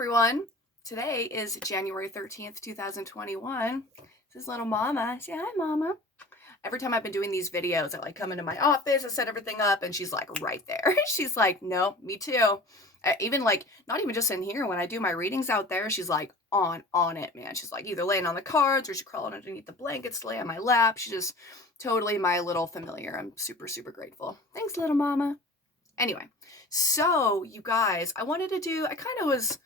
everyone. Today is January 13th, 2021. This is little mama. Say hi, mama. Every time I've been doing these videos, I come into my office, I set everything up, and she's like right there. She's like, no, me too. Even not even just in here, when I do my readings out there, she's like on it, man. She's like either laying on the cards or she's crawling underneath the blankets, lay on my lap. She's just totally my little familiar. I'm super, super grateful. Thanks, little mama. Anyway, so you guys, I kind of was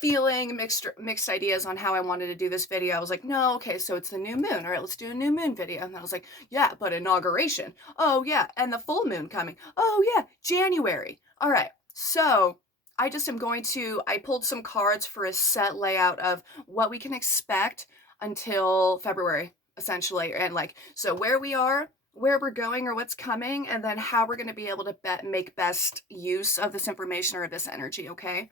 feeling mixed ideas on how I wanted to do this video. I was like, no, okay, so it's the new moon. All right, let's do a new moon video. And then I was like, yeah, but inauguration. Oh, yeah, and the full moon coming. Oh, yeah, January. All right, so I pulled some cards for a set layout of what we can expect until February, essentially. And so where we are, where we're going or what's coming, and then how we're going to be able to make best use of this information or this energy, okay?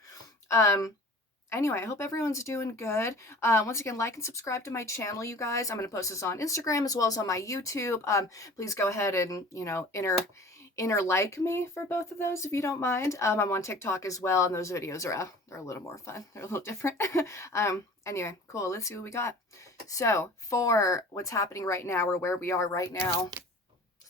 Anyway, I hope everyone's doing good. Once again, like and subscribe to my channel, you guys. I'm going to post this on Instagram as well as on my YouTube. Please go ahead and, inner like me for both of those if you don't mind. I'm on TikTok as well, and those videos they're a little more fun. They're a little different. Anyway, cool. Let's see what we got. So for what's happening right now, or where we are right now,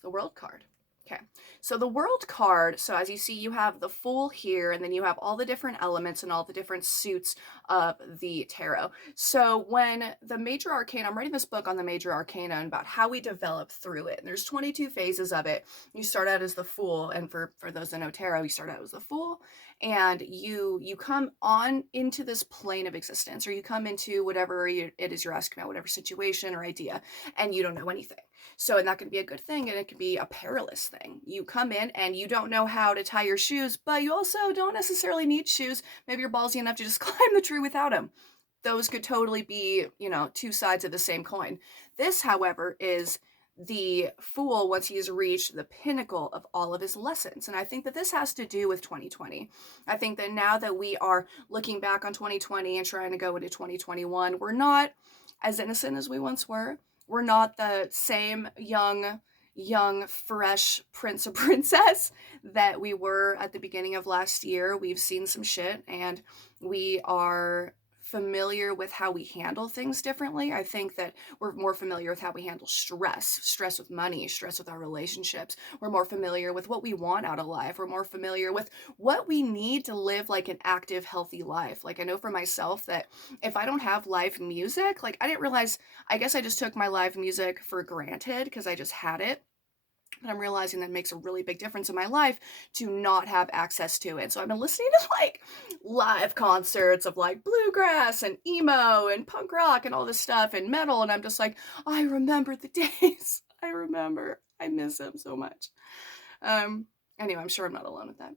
the World card. Okay, so the World card, so as you see, you have the Fool here, and then you have all the different elements and all the different suits of the tarot. So when the major arcana, I'm writing this book on the major arcana and about how we develop through it. And there's 22 phases of it. You start out as the Fool, and for those that know tarot, you start out as the Fool, and you come on into this plane of existence, or you come into whatever it is you're asking about, whatever situation or idea, and you don't know anything. So, and that can be a good thing, and it can be a perilous thing. You come in and you don't know how to tie your shoes, but you also don't necessarily need shoes. Maybe you're ballsy enough to just climb the tree without them. Those could totally be, two sides of the same coin. This, however, is the Fool once he's reached the pinnacle of all of his lessons. And I think that this has to do with 2020. I think that now that we are looking back on 2020 and trying to go into 2021, we're not as innocent as we once were. We're not the same young, fresh prince or princess that we were at the beginning of last year. We've seen some shit, and we are familiar with how we handle things differently. I think that we're more familiar with how we handle stress with money, stress with our relationships. We're more familiar with what we want out of life. We're more familiar with what we need to live like an active, healthy life. I know for myself that if I don't have live music, I didn't realize, I guess I just took my live music for granted because I just had it. But I'm realizing that makes a really big difference in my life to not have access to it. So I've been listening to live concerts of bluegrass and emo and punk rock and all this stuff and metal. And I'm just I remember the days. I miss them so much. Anyway, I'm sure I'm not alone with that.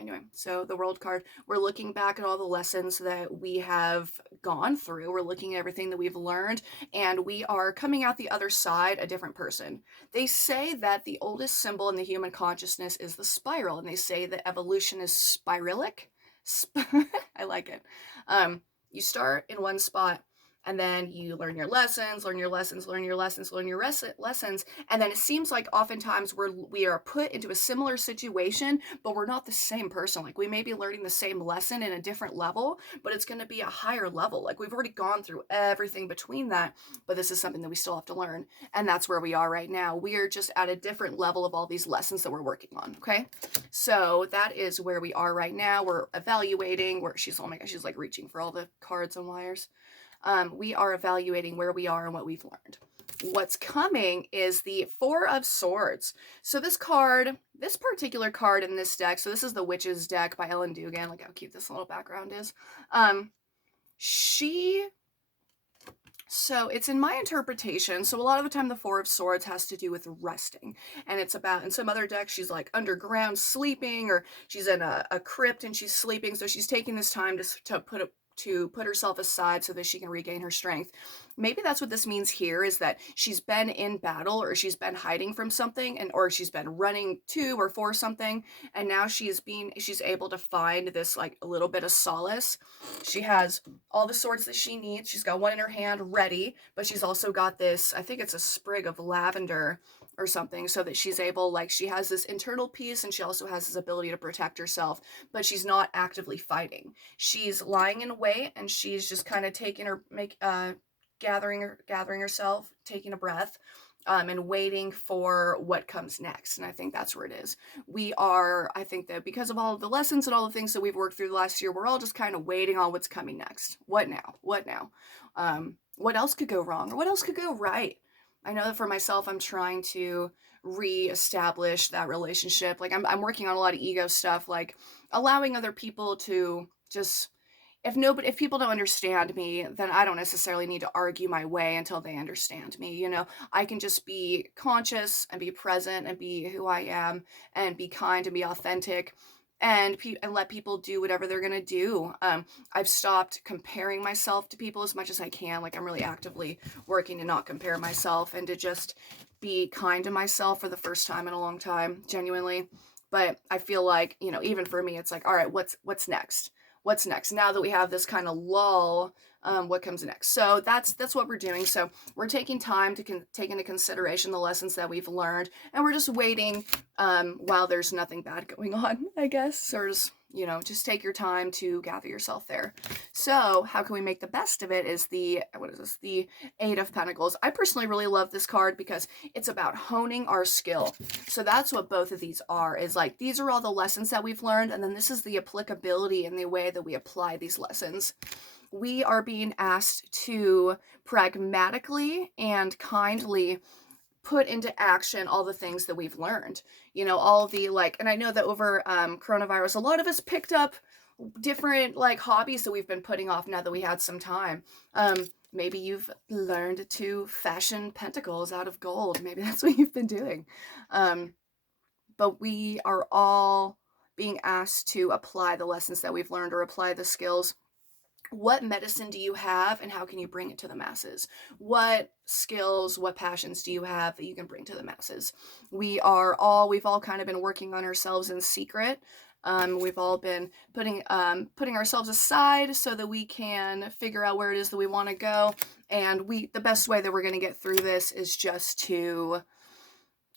Anyway, so the World card, we're looking back at all the lessons that we have gone through. We're looking at everything that we've learned, and we are coming out the other side a different person. They say that the oldest symbol in the human consciousness is the spiral, and they say that evolution is spiralic. I like it. You start in one spot, and then you learn your lessons, and then it seems like oftentimes we are put into a similar situation, but we're not the same person. We may be learning the same lesson in a different level, but it's going to be a higher level. We've already gone through everything between that, but this is something that we still have to learn, and that's where we are right now. We are just at a different level of all these lessons that we're working on, okay? So that is where we are right now. We're evaluating where she's, oh my gosh, she's reaching for all the cards and wires. We are evaluating where we are and what we've learned. What's coming is the Four of Swords. So this particular card in this deck, so this is the Witch's deck by Ellen Dugan. Look how cute this little background is. So it's in my interpretation. So a lot of the time the Four of Swords has to do with resting. And it's about, in some other decks, she's underground sleeping, or she's in a crypt and she's sleeping. So she's taking this time to put herself aside so that she can regain her strength. Maybe that's what this means here, is that she's been in battle, or she's been hiding from something, or she's been running to or for something, and now she's able to find this a little bit of solace. She has all the swords that she needs. She's got one in her hand ready, but she's also got this, I think it's a sprig of lavender or something, so that she's able, like, she has this internal peace and she also has this ability to protect herself, but she's not actively fighting. She's lying in wait and she's just kind of taking her gathering herself, taking a breath, and waiting for what comes next. And I think that's where it is. I think that because of all of the lessons and all the things that we've worked through the last year, we're all just kind of waiting on what's coming next. What now? What now? What else could go wrong or what else could go right? I know that for myself, I'm trying to reestablish that relationship. Like I'm working on a lot of ego stuff, like allowing other people to just, if people don't understand me, then I don't necessarily need to argue my way until they understand me. I can just be conscious and be present and be who I am and be kind and be authentic and let people do whatever they're gonna do. I've stopped comparing myself to people as much as I can. Like I'm really actively working to not compare myself and to just be kind to myself for the first time in a long time, genuinely. But I feel like, even for me, it's like, all right, what's next? What's next? Now that we have this kind of lull, what comes next? So that's what we're doing. So we're taking time to take into consideration the lessons that we've learned, and we're just waiting while there's nothing bad going on, I guess. Or just take your time to gather yourself there. So how can we make the best of it is the Eight of Pentacles. I personally really love this card because it's about honing our skill. So that's what both of these are, is like, these are all the lessons that we've learned, and then this is the applicability in the way that we apply these lessons. We are being asked to pragmatically and kindly put into action all the things that we've learned. All the, like, and I know that over coronavirus, a lot of us picked up different, like, hobbies that we've been putting off now that we had some time. Maybe you've learned to fashion pentacles out of gold. Maybe that's what you've been doing. But we are all being asked to apply the lessons that we've learned or apply the skills. What medicine do you have and how can you bring it to the masses? What skills, what passions do you have that you can bring to the masses? We've all kind of been working on ourselves in secret. We've all been putting ourselves aside so that we can figure out where it is that we want to go. And the best way that we're going to get through this is just to,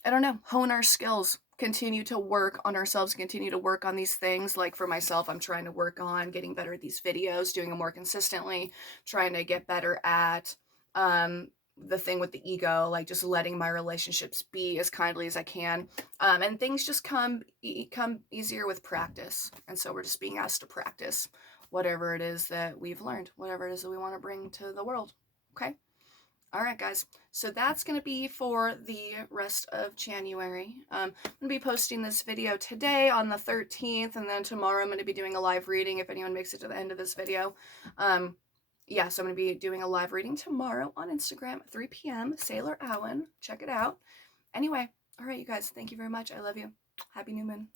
I don't know, hone our skills, continue to work on ourselves, continue to work on these things. Like for myself, I'm trying to work on getting better at these videos, doing them more consistently, trying to get better at the thing with the ego, like just letting my relationships be as kindly as I can. And things just come easier with practice. And so we're just being asked to practice whatever it is that we've learned, whatever it is that we want to bring to the world. Okay? All right, guys. So that's going to be for the rest of January. I'm going to be posting this video today on the 13th, and then tomorrow I'm going to be doing a live reading if anyone makes it to the end of this video. Yeah, so I'm going to be doing a live reading tomorrow on Instagram at 3 p.m. Sailor Awen. Check it out. Anyway, all right, you guys. Thank you very much. I love you. Happy New Moon.